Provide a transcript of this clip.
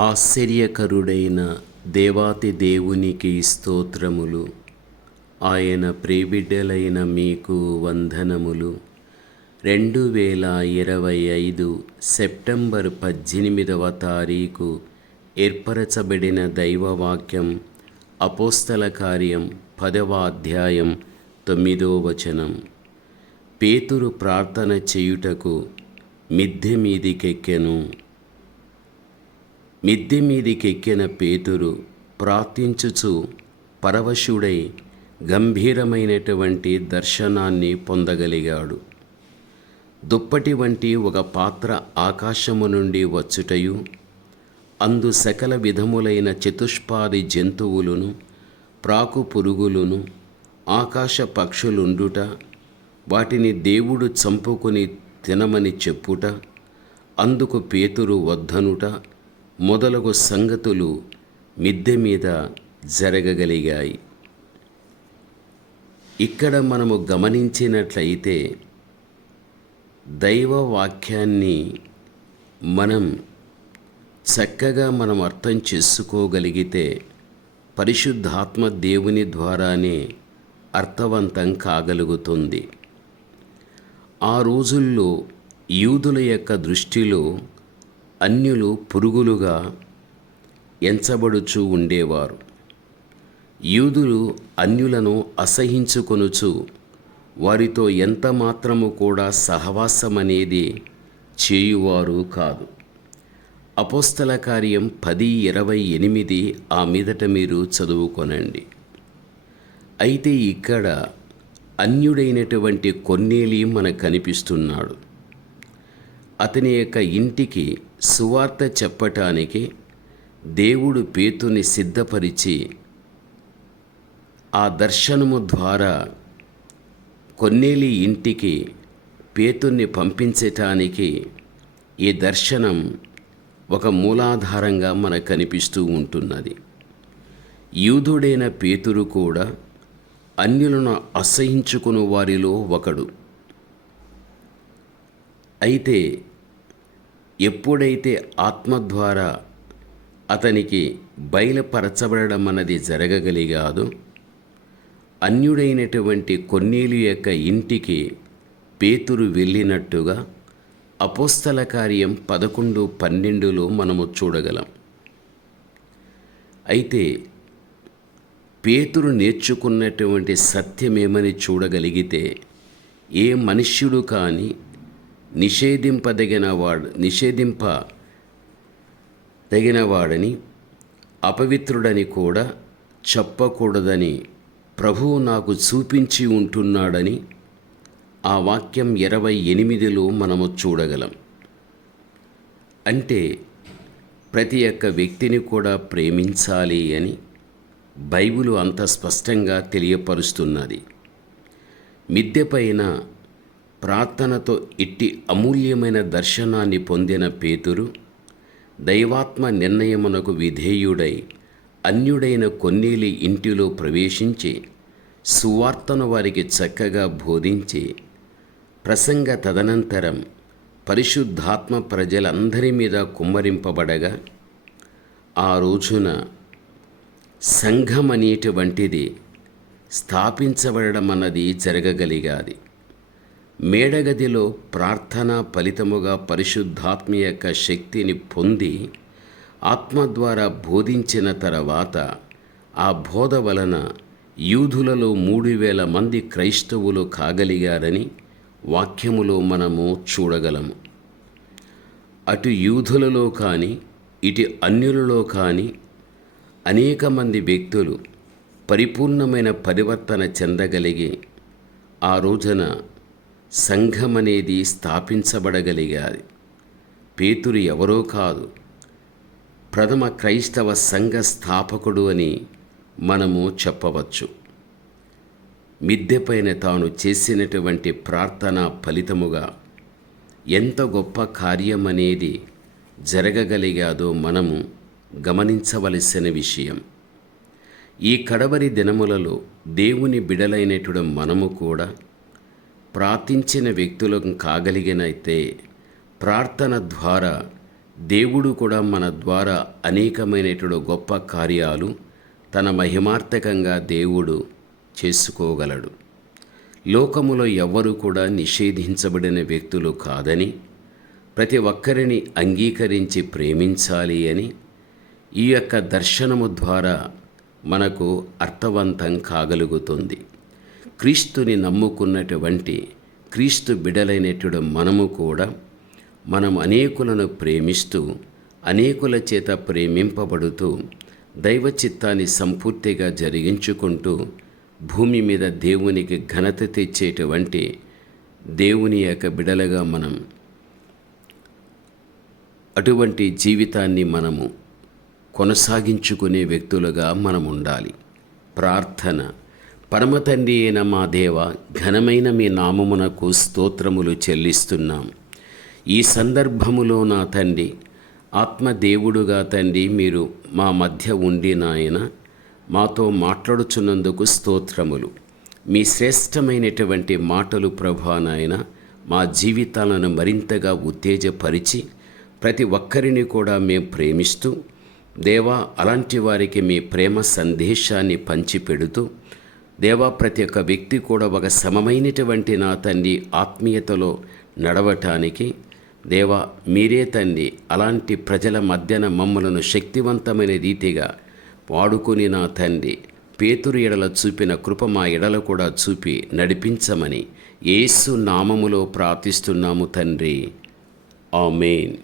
ఆశ్చర్యకరుడైన దేవాతి దేవునికి స్తోత్రములు. ఆయన ప్రేబిడ్డలైన మీకు వందనములు. రెండు వేల ఇరవై ఐదు సెప్టెంబర్ పద్దెనిమిదవ తారీఖు ఏర్పరచబడిన దైవవాక్యం అపోస్తల కార్యం పదవ అధ్యాయం తొమ్మిదో వచనం. పేతురు ప్రార్థన చేయుటకు మిద్దె మీదికెక్కెను. మిద్దె మీదికెక్కిన పేతురు ప్రార్థించుచు పరవశుడై గంభీరమైనటువంటి దర్శనాన్ని పొందగలిగాడు. దుప్పటి వంటి ఒక పాత్ర ఆకాశము నుండి వచ్చుటయు అందు సకల విధములైన చతుష్పాది జంతువులను ప్రాకు పురుగులను ఆకాశ పక్షులుండుట వాటిని దేవుడు చంపుకొని తినమని చెప్పుట అందుకు పేతురు వద్దనుట మొదలగు సంగతులు మిద్దె మీద జరగగలిగాయి. ఇక్కడ మనము గమనించినట్లయితే దైవ వాక్యాన్ని మనం చక్కగా మనం అర్థం చేసుకోగలిగితే పరిశుద్ధాత్మ దేవుని ద్వారానే అర్థవంతం కాగలుగుతుంది. ఆ రోజుల్లో యూదుల యొక్క దృష్టిలో అన్యులు పురుగులుగా ఎంచబడుచు ఉండేవారు. యూదులు అన్యులను అసహించుకొనుచు వారితో ఎంత మాత్రము కూడా సహవాసం అనేది చేయువారు కాదు. అపోస్తల కార్యం పది ఇరవై ఎనిమిది ఆ మీదట మీరు చదువుకొనండి. అయితే ఇక్కడ అన్యుడైనటువంటి కొన్నేలి మనకు కనిపిస్తున్నాడు. అతని యొక్క ఇంటికి సువార్త చెప్పటానికి దేవుడు పేతుని సిద్ధపరిచి ఆ దర్శనము ద్వారా కొన్నేలి ఇంటికి పేతుణ్ణి పంపించటానికి ఈ దర్శనం ఒక మూలాధారంగా మనకు కనిపిస్తూ ఉంటున్నది. యూదుడైన పేతురు కూడా అన్యులను అసహించుకుని వారిలో ఒకడు. అయితే ఎప్పుడైతే ఆత్మ ద్వారా అతనికి బయలుపరచబడడం అన్నది జరగగలిగాదో అన్యుడైనటువంటి కొన్నీలు యొక్క ఇంటికి పేతురు వెళ్ళినట్టుగా అపోస్తల కార్యం పదకొండు పన్నెండులో మనము చూడగలం. అయితే పేతురు నేర్చుకున్నటువంటి సత్యమేమని చూడగలిగితే ఏ మనుష్యుడు కానీ నిషేధింపదగినవాడు నిషేధింప తగినవాడని అపవిత్రుడని కూడా చెప్పకూడదని ప్రభువు నాకు చూపించి ఉంటున్నాడని ఆ వాక్యం ఇరవై ఎనిమిదిలో మనము చూడగలం. అంటే ప్రతి ఒక్క వ్యక్తిని కూడా ప్రేమించాలి అని బైబిలు అంత స్పష్టంగా తెలియపరుస్తున్నది. మిద్దె పైన ప్రార్థనతో ఇట్టి అమూల్యమైన దర్శనాన్ని పొందిన పేతురు దైవాత్మ నిర్ణయమునకు విధేయుడై అన్యుడైన కొన్నేలి ఇంటిలో ప్రవేశించి సువార్తను వారికి చక్కగా బోధించి ప్రసంగ తదనంతరం పరిశుద్ధాత్మ ప్రజలందరి మీద కుమ్మరింపబడగా ఆ రోజున సంఘం అనేటువంటిది స్థాపించబడడం అన్నది జరగగలిగాది. మేడగదిలో ప్రార్థన ఫలితముగా పరిశుద్ధాత్మ యొక్క శక్తిని పొంది ఆత్మ ద్వారా బోధించిన తర్వాత ఆ బోధ వలన యూదులలో మూడు వేల మంది క్రైస్తవులు కాగలిగారని వాక్యములో మనము చూడగలము. అటు యూదులలో కానీ ఇటు అన్యులలో కానీ అనేక మంది వ్యక్తులు పరిపూర్ణమైన పరివర్తన చెందగలిగి ఆ రోజున సంఘమనేది స్థాపించబడగలిగాది. పేతురు ఎవరో కాదు. ప్రథమ క్రైస్తవ సంఘ స్థాపకుడు అని మనము చెప్పవచ్చు. మిద్దెపైన తాను చేసినటువంటి ప్రార్థన ఫలితముగా ఎంత గొప్ప కార్యమనేది జరగగలిగాదో మనము గమనించవలసిన విషయం. ఈ కడవరి దినములలో దేవుని బిడలైనటువంటి మనము కూడా ప్రార్థించిన వ్యక్తులకు కాగలిగినైతే ప్రార్థన ద్వారా దేవుడు కూడా మన ద్వారా అనేకమైనటువంటి గొప్ప కార్యాలు తన మహిమార్థకంగా దేవుడు చేసుకోగలడు. లోకములో ఎవ్వరు కూడా నిషేధించబడిన వ్యక్తులు కాదని ప్రతి ఒక్కరిని అంగీకరించి ప్రేమించాలి అని ఈ యొక్క దర్శనము ద్వారా మనకు అర్థవంతం కాగలుగుతుంది. క్రీస్తుని నమ్ముకున్నటువంటి క్రీస్తు బిడలైనటువంటి మనము కూడా మనం అనేకులను ప్రేమిస్తూ అనేకుల చేత ప్రేమింపబడుతూ దైవ చిత్తాన్ని సంపూర్తిగా జరిగించుకుంటూ భూమి మీద దేవునికి ఘనత తెచ్చేటువంటి దేవుని యొక్క బిడలుగా మనం అటువంటి జీవితాన్ని మనము కొనసాగించుకునే వ్యక్తులుగా మనం ఉండాలి. ప్రార్థన పరమతండ్రి అయిన మా దేవ ఘనమైన మీ నామమునకు స్తోత్రములు చెల్లిస్తున్నాం. ఈ సందర్భములో నా తండ్రి ఆత్మదేవుడుగా తండ్రి మీరు మా మధ్య ఉండి నాయన మాతో మాట్లాడుచున్నందుకు స్తోత్రములు. మీ శ్రేష్టమైనటువంటి మాటలు ప్రభా నాయన మా జీవితాలను మరింతగా ఉత్తేజపరిచి ప్రతి ఒక్కరిని కూడా మేము ప్రేమిస్తూ దేవా అలాంటి వారికి మీ ప్రేమ సందేశాన్ని పంచిపెడుతూ దేవా ప్రతి ఒక్క వ్యక్తి కూడా ఒక సమమైనటువంటి నా తండ్రి ఆత్మీయతలో నడవటానికి దేవా మీరే తండ్రి అలాంటి ప్రజల మధ్యన మమ్మలను శక్తివంతమైన రీతిగా వాడుకొని నా తండ్రి పేతురు ఎడల చూపిన కృప మా ఎడల కూడా చూపి నడిపించమని యేసు నామములో ప్రార్థిస్తున్నాము తండ్రి. ఆమెన్.